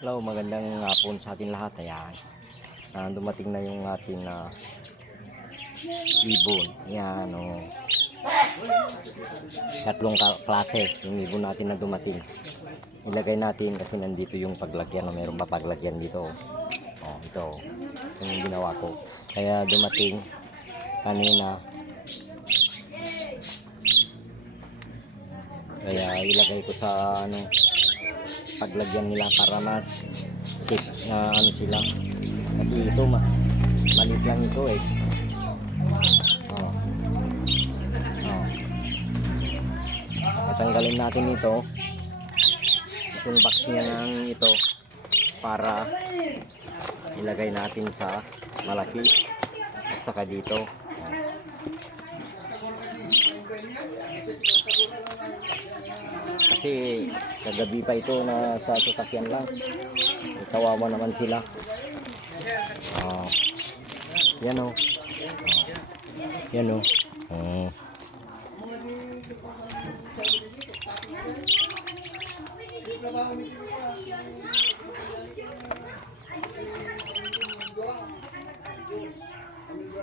Hello, magandang hapon sa ating lahat. Ayan. Dumating na yung ating ibon. Ayan, oh. Tatlong klase yung ibon natin na dumating. Ilagay natin kasi nandito yung paglagyan. Mayroon pa paglagyan dito. Oh, ito. Yung ginawa ko. Kaya dumating kanina. Kaya ilagay ko sa paglagyan nila para mas safe na sila kasi ito maliit lang ito eh. Oh. Oh. Tatanggalin natin ito itong box niya ng ito para ilagay natin sa malaki at saka dito. Kasi kagabi pa ito na sa sasakyan lang. Kawawa naman sila. Yan o. Yan o.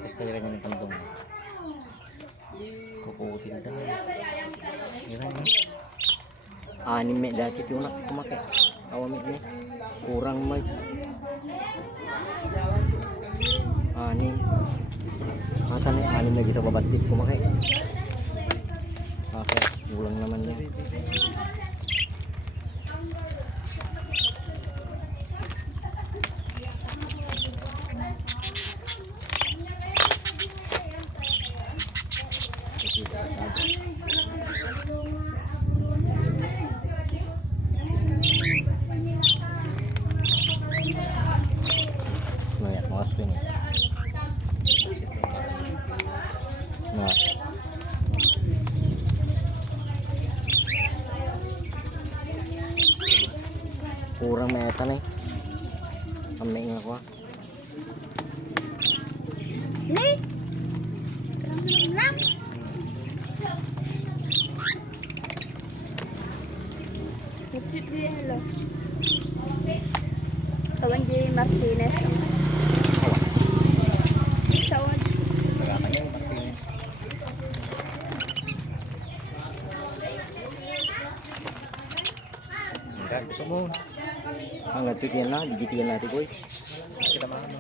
Basta yung kanyang kantong. Kukutin ka na. Yan o. Anim may dati yung kumake. Awamit ni kurang may anim. Mata ni anim na kita babatik kumake. Okay, ulang naman yan. Nah, kurang meta nih, ambil aku. Nih, enam. Kecil dia loh. Kawan J Martinez. Kawan. Enggak, semua. Angat pikiran lah, digitin nanti boy. Kita makan.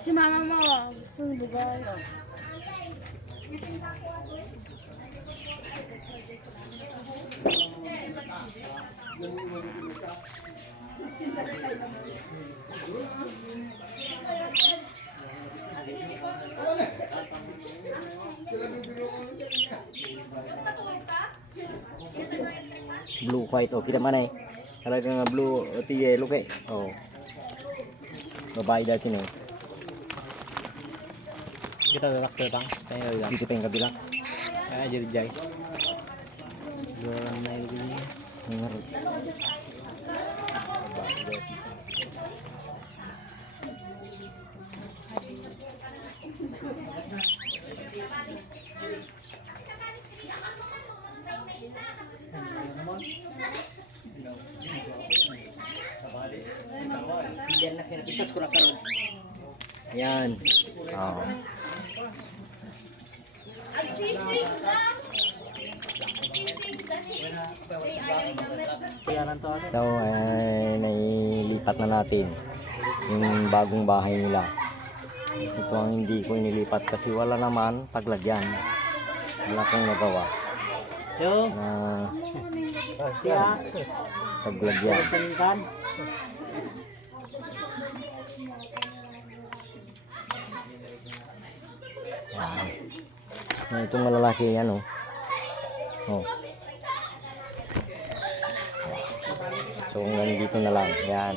Si mama mo, kung bugayo. Blue white oh kita mana talagang blue at yellow kay oh babae dati no Kita galak bang saya galak dito pa yung kabila jadi jay jualan naik ini yan oh. So nailipat na natin yung bagong bahay nila. Ito ang hindi ko inilipat kasi wala naman paglagyan, wala kong nagawa na paglagyan. Yan. Itong malalaki yan oh. Oh. So hanggang dito na lang. Yan.